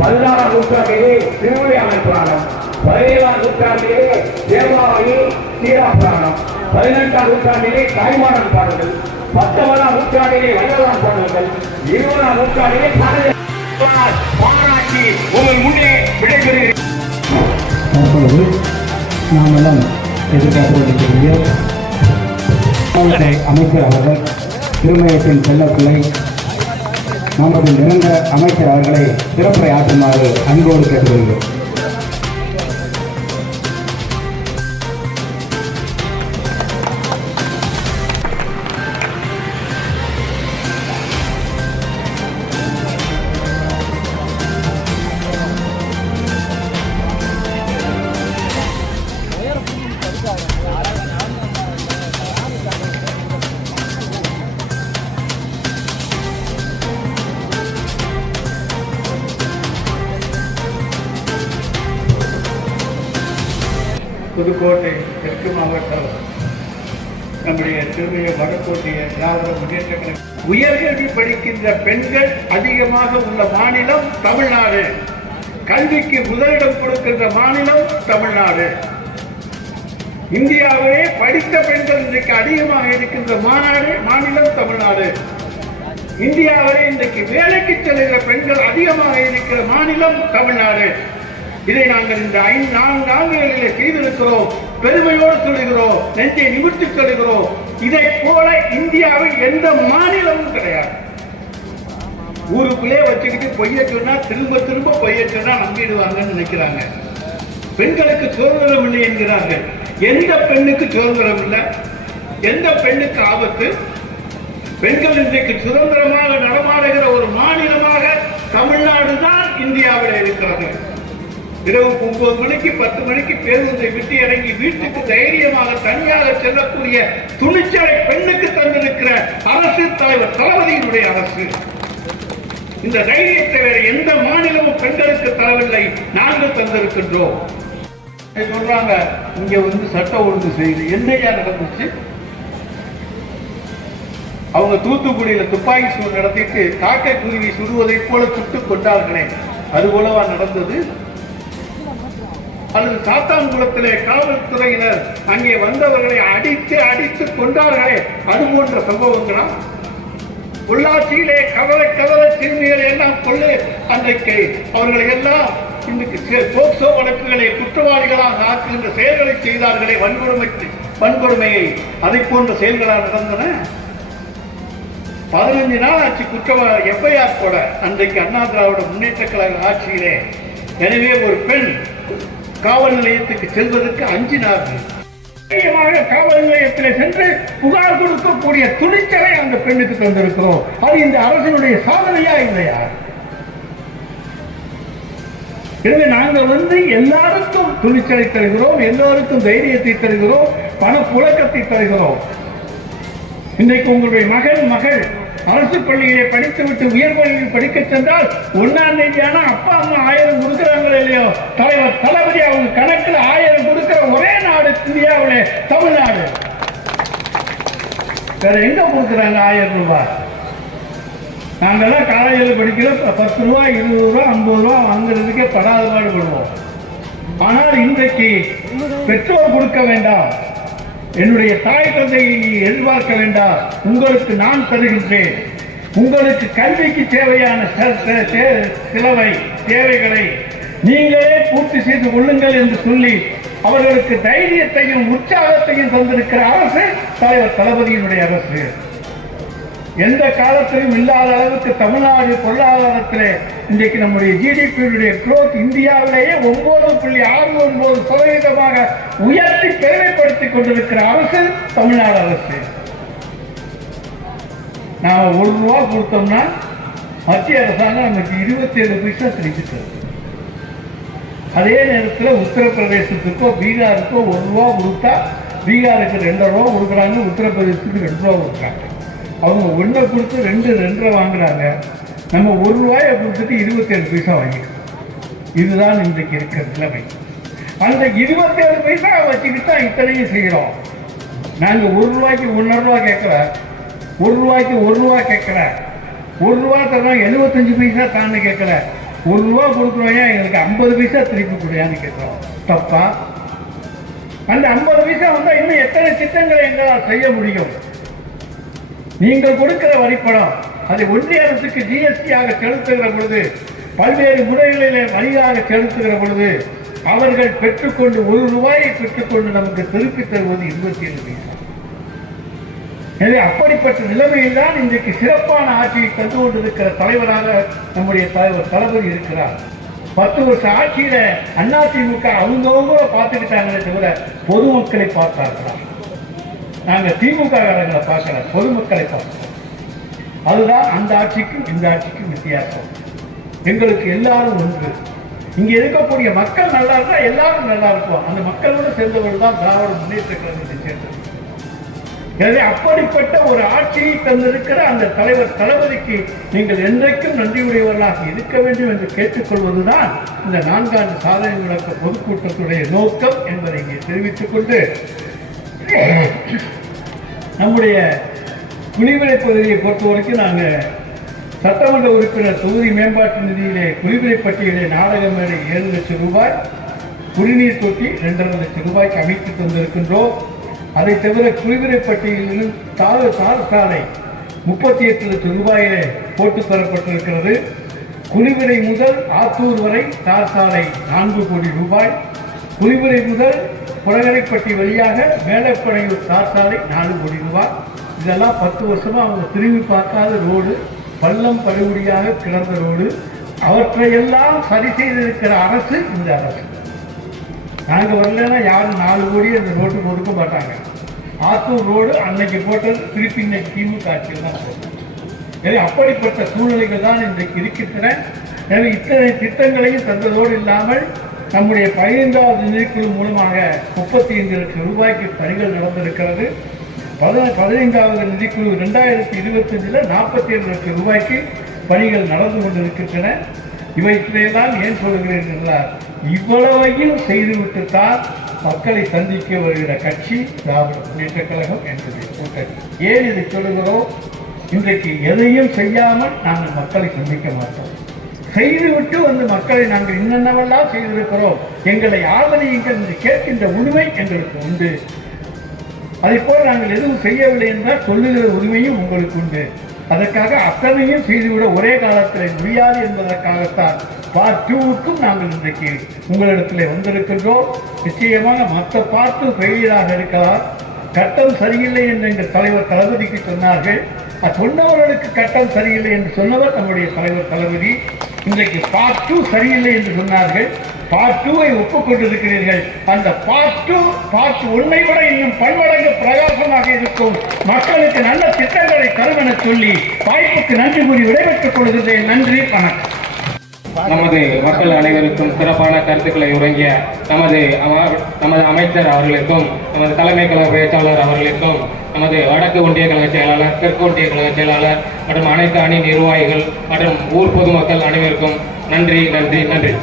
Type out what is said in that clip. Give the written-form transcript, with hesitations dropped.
16ஆம் நூற்றாண்டிலே திருவிளையாமை புராணம், 17ஆம் நூற்றாண்டிலே தேவாவளி சீரா புராணம், 18ஆம் நூற்றாண்டிலே தாய்மாரன் பாடல்கள், 19ஆம் நூற்றாண்டிலே வள்ளலார் பாடல்கள், 20ஆம் நூற்றாண்டிலே பாராட்டி உங்கள் முன்னே விடைபெறுகிறேன். தற்பொழுது நாமெல்லாம் எதிர்பார்க்கக்கூடிய அமைச்சர் அவர்கள் திருமயத்தின் செல்லப்பிள்ளை நமது நிரந்தர அமைச்சர் அவர்களை சிறப்புரை ஆற்றுமாறு அன்போடு கேட்டுக்கொள்கிறோம். புதுக்கோட்டை தெற்கு மாவட்டம் நம்முடைய திருமைய வடக்கோட்டைய திராவிட முன்னேற்ற கழகம் உயர்கல்வி படிக்கின்ற பெண்கள் அதிகமாக உள்ள மாநிலம் தமிழ்நாடு. கல்விக்கு முதலிடம் கொடுக்கின்ற மாநிலம் தமிழ்நாடு. இந்தியாவிலே படித்த பெண்கள் இன்றைக்கு அதிகமாக இருக்கின்ற மாநிலம் தமிழ்நாடு. இந்தியாவிலே இன்றைக்கு வேலைக்கு செல்கிற பெண்கள் அதிகமாக இருக்கிற மாநிலம் தமிழ்நாடு. இதை நாங்கள் இந்த 4 ஆண்டுகளில் செய்திருக்கிறோம். பெருமையோடு சொல்லுகிறோம், நெஞ்சை நிமிர்த்தி சொல்லுகிறோம். இதை போல இந்தியாவில் எந்த மாநிலமும் கிடையாது. ஊருக்குள்ளே வச்சுக்கிட்டு பொய்ய சொன்னா திரும்ப திரும்ப பொய்ய சொன்னா நம்பிடுவாங்கன்னு நினைக்கிறாங்க. பெண்களுக்கு சுதந்திரம் இல்லை என்கிறார்கள். எந்த பெண்ணுக்கு சுதந்திரம் இல்லை? எந்த பெண்ணுக்கு ஆபத்து? பெண்கள் இன்றைக்கு சுதந்திரமாக நடமாடுகிற ஒரு மாநிலமாக தமிழ்நாடு தான் இந்தியாவில் இருக்கிறார்கள். இரவு 9 மணிக்கு 10 மணிக்கு பேருந்தை விட்டு இறங்கி வீட்டுக்கு தைரியமாக தனியாக செல்லக்கூடிய துணிச்சலை பெண்ணுக்கு தந்திருக்கிற அரசு தலைவர் தளபதியினுடைய அரசு. இந்த தைரியத்தை வேற எந்த மாநிலமும் பெண்களுக்கு தரவில்லை, நாங்கள் தந்திருக்கின்றோம். சொல்றாங்க இங்க சட்ட ஒழுங்கு செய்து என்னையா நடந்துச்சு? அவங்க தூத்துக்குடியில துப்பாக்கி சூடு நடத்திட்டு காக்கை குருவி சுடுவதை போல சுட்டுக் கொண்டார்களே, அது போலவா நடந்தது? அல்லது சாத்தான்குளத்திலே காவல்துறையினர் அங்கே வந்தவர்களை அடித்து கொண்டார்களே, அது போன்ற சம்பவங்களா? பொள்ளாச்சியிலே கவலை சிறுமிகளை எல்லாம் கொள்ளு அன்றைக்கு அவர்களை எல்லாம் இன்றைக்கு போக்சோ வழக்குகளை குற்றவாளிகளாக ஆக்குகின்ற செயல்களை செய்தார்களே, வன்கொடுமையை அதை போன்ற செயல்களாக நடந்தன. 15 நாள் ஆட்சி எஃப்ஐஆர் போட அன்றைக்கு அண்ணா திராவிட முன்னேற்ற கழக ஆட்சியிலே. எனவே ஒரு பெண் காவல் நிலையத்துக்கு செல்வதற்கு 5 நாட்கள் காவல் நிலையத்தில் சென்று புகார் கொடுக்கக்கூடிய துணிச்சலை அந்த பெண்ணுக்கு தந்திருக்கிறோம். அது இந்த அரசினுடைய சாதனையா இல்லையா? எனவே நாங்கள் எல்லாருக்கும் துணிச்சலை தருகிறோம், எல்லோருக்கும் தைரியத்தை தருகிறோம், பணப்புழக்கத்தை தருகிறோம். இன்றைக்கு உங்களுடைய மகள் அரசு பள்ளியிலே படித்துவிட்டு உயர்கல்வியில் படிக்க சென்றால் 1ஆம் தேதியான அப்பா அம்மா 1000 கொடுக்கிறாங்களோ இல்லையோ, தலைவர் தளபதி அவங்க கணக்கில் 1000 கொடுக்கிற ஒரே நாடு இந்தியாவிலே தமிழ்நாடு. வேற எங்க கொடுக்குறாங்க 1000 ரூபாய்? நாங்கெல்லாம் காலேஜில் படிக்கிற 10 ரூபா 20 ரூபா 50 ரூபா வாங்குறதுக்கே படாத பாடுபடுவோம். ஆனால் இன்றைக்கு பெற்றோர் கொடுக்க வேண்டாம், என்னுடைய தாய் தந்தையை எதிர்பார்க்க வேண்டாம், உங்களுக்கு நான் தருகின்றேன். உங்களுக்கு கல்விக்கு தேவையான தேவைகளை நீங்களே பூர்த்தி செய்து கொள்ளுங்கள் என்று சொல்லி அவர்களுக்கு தைரியத்தையும் உற்சாகத்தையும் தந்திருக்கிற அரசு தலைவர் தளபதியினுடைய அரசு. எந்த காலத்திலும் இல்லாத அளவுக்கு தமிழ்நாடு பொருளாதாரத்திலே இன்றைக்கு நம்முடைய ஜிடிபியுடைய குரோத் இந்தியாவிலேயே 9.69% உயர்த்தி பெருமைப்படுத்திக் கொண்டிருக்கிற அரசு தமிழ்நாடு அரசு. நாம 1 ரூபா கொடுத்தோம்னா மத்திய அரசாங்கம் நமக்கு 27 பைசா திருப்பி தருது. அதே நேரத்தில் உத்தரப்பிரதேசத்துக்கோ பீகாருக்கோ 1 ரூபா கொடுத்தா பீகாருக்கு 2 ரூபா கொடுக்குறாங்க, உத்தரப்பிரதேசத்துக்கு 2 ரூபா கொடுக்குறாங்க. அவங்க 1 கொடுத்து 2 வாங்குறாங்க. நம்ம 1 ரூபாயை கொடுத்துட்டு 27 பைசா வாங்கிக்கிறோம். இதுதான் இன்றைக்கு இருக்கிற நிலைமை. அந்த 27 பைசா வச்சுக்கிட்டு தான் இத்தனையும் செய்கிறோம். நாங்கள் 1 ரூபாய்க்கு 1.5 ரூபா கேட்கல, 1 ரூபாய்க்கு 1 ரூபா கேட்கல, 1 ரூபா தரோம் 75 பைசா தான்னு கேட்கல. ரூபா கொடுக்குறோம், எங்களுக்கு 50 பைசா திருப்பி கொடுயான்னு கேட்கிறோம். தப்பா? அந்த 50 பைசா வந்தா இன்னும் எத்தனை திட்டங்களை எங்களால் செய்ய முடியும்? நீங்கள் கொடுக்கிற வரிப்படம் அதை ஒன்றிய அரசுக்கு ஜிஎஸ்டியாக செலுத்துகிற பொழுது, பல்வேறு முறைகளிலே வரியாக செலுத்துகிற பொழுது அவர்கள் பெற்றுக்கொண்டு 1 ரூபாயை பெற்றுக்கொண்டு நமக்கு திருப்பி தருவது 27 பைசா. எனவே அப்படிப்பட்ட நிலைமையில் தான் இன்றைக்கு சிறப்பான ஆட்சியை தந்து கொண்டிருக்கிற தலைவராக நம்முடைய தலைவர் தளபதி இருக்கிறார். 10 வருஷ ஆட்சியில அதிமுக அவங்கவுங்க பார்த்துக்கிட்டாங்களே தவிர பொதுமக்களை பார்த்தார்களா? நாங்க திமுக காரங்களை பார்க்கல, பொதுமக்களை பார்க்கிறோம். அதுதான் அந்த ஆட்சிக்கும் இந்த ஆட்சிக்கும் வித்தியாசம். எங்களுக்கு எல்லாரும் ஒன்று. இங்க இருக்கக்கூடிய மக்கள் நல்லா இருந்தா எல்லாரும் நல்லா இருக்கும். அந்த மக்களோடு சேர்ந்தவர்கள் தான் திராவிட முன்னேற்ற கழகத்தை சேர்ந்தது. எனவே அப்படிப்பட்ட ஒரு ஆட்சியை தந்திருக்கிற அந்த தலைவர் தளபதிக்கு நீங்கள் என்றைக்கும் நன்றியுடையவர்களாக இருக்க வேண்டும் என்று கேட்டுக்கொள்வதுதான் இந்த 4 ஆண்டு சாதனை விளக்க பொதுக்கூட்டத்துடைய நோக்கம் என்பதை இங்கே தெரிவித்துக் கொண்டு, நம்முடைய குளிவிலை பகுதியை பொறுத்த வரைக்கும் நாங்கள் சட்டமன்ற உறுப்பினர் தொகுதி மேம்பாட்டு நிதியிலே குளிவிலை பட்டியலை நாடக மேடை 7 லட்சம் ரூபாய், குடிநீர் தொட்டி 2.5 லட்சம் ரூபாய்க்கு அமைத்து தந்திருக்கின்றோம். அதை தவிர குளிவிலை பட்டியலிலும் தார் சாலை 38 லட்சம் ரூபாயிலே போட்டு தரப்பட்டிருக்கிறது. குளிவிலை முதல் ஆத்தூர் வரை தார் சாலை 4 கோடி ரூபாய், குளிவிலை முதல் புறகரைப்பட்டி வழியாக மேலப்படையூர் தார் சாலை 4 கோடி ரூபாய். இதெல்லாம் 10 வருஷமா அவங்க திரும்பி பார்க்காத ரோடு, பள்ளம் படுகொடியாக கிடந்த ரோடு. அவற்றையெல்லாம் சரி செய்திருக்கிற அரசு இந்த அரசு. நாங்கள் வரலன்னா யாரும் 4 கோடி அந்த ரோட்டுக்கு ஒதுக்க மாட்டாங்க. ஆத்தூர் ரோடு அன்னைக்கு போட்டது திருப்பி இன்னைக்கு திமுக ஆட்சியில் தான் போட்டோம். எனவே அப்படிப்பட்ட சூழ்நிலைகள் தான் இன்றைக்கு இருக்கின்றன. எனவே இத்தனை திட்டங்களையும் தந்ததோடு இல்லாமல் நம்முடைய 15வது நிதிக்குழு மூலமாக 35 லட்சம் ரூபாய்க்கு பணிகள் நடந்திருக்கிறது. 15வது நிதிக்குழு 2025 47 லட்சம் ரூபாய்க்கு பணிகள் நடந்து கொண்டிருக்கின்றன. இவற்றையெல்லாம் ஏன் சொல்கிறேன் என்றால், இவ்வளவையும் செய்துவிட்டுத்தான் மக்களை சந்திக்க வருகிற கட்சி திராவிட முன்னேற்ற கழகம் என்பதை கூட்டணி. ஏன் இதை சொல்லுகிறோம்? இன்றைக்கு எதையும் செய்யாமல் நாங்கள் மக்களை சந்திக்க மாட்டோம். செய்துவிட்டு வந்து மக்களை நாங்கள் என்னென்னவெல்லாம் செய்திருக்கிறோம், எங்களை ஆதரியுங்கள் என்று கேட்கின்ற உரிமை எங்களுக்கு உண்டு. அதை போல் நாங்கள் எதுவும் செய்யவில்லை என்றால் சொல்லுகிற உரிமையும் உங்களுக்கு உண்டு. அதற்காக அத்தனையும் செய்துவிட ஒரே காலத்தில் முடியாது என்பதற்காகத்தான் பார்ட் 2க்கும் நாங்கள் இன்றைக்கு உங்களிடத்தில் வந்திருக்கின்றோம். நிச்சயமாக மற்ற பார்ட்டும் ஃபெயிலியராக இருக்கலாம். கட்டம் சரியில்லை என்று எங்கள் தலைவர் தளபதிக்கு சொன்னார்கள். சொன்னவர்களுக்கு கட்டம் சரியில்லை என்று சொன்னவர் நம்முடைய தலைவர் தளபதி. இன்றைக்கு பார்ட் 2 சரியில்லை என்று சொன்னார்கள். பார்ட் 2ஐ ஒப்புக்கொண்டிருக்கிறீர்கள். அந்த பார்ட் 1ஐ விட இன்னும் பன்மடங்கு பிரகாசமாக இருக்கும், மக்களுக்கு நல்ல திட்டங்களை தரும் என சொல்லி வாய்ப்புக்கு நன்றி கூறி விடைபெற்றுக் கொள்கிறேன். நன்றி, வணக்கம். நமது மக்கள் அனைவருக்கும் சிறப்பான கருத்துக்களை உறங்கிய நமது அமைச்சர் அவர்களுக்கும், நமது தலைமை கழக பேச்சாளர் அவர்களுக்கும், நமது வடக்கு ஒன்றிய கழக செயலாளர், தெற்கு ஒன்றிய கழக செயலாளர் மற்றும் அனைத்து அணி நிர்வாகிகள் மற்றும் ஊர் பொதுமக்கள் அனைவருக்கும் நன்றி நன்றி நன்றி.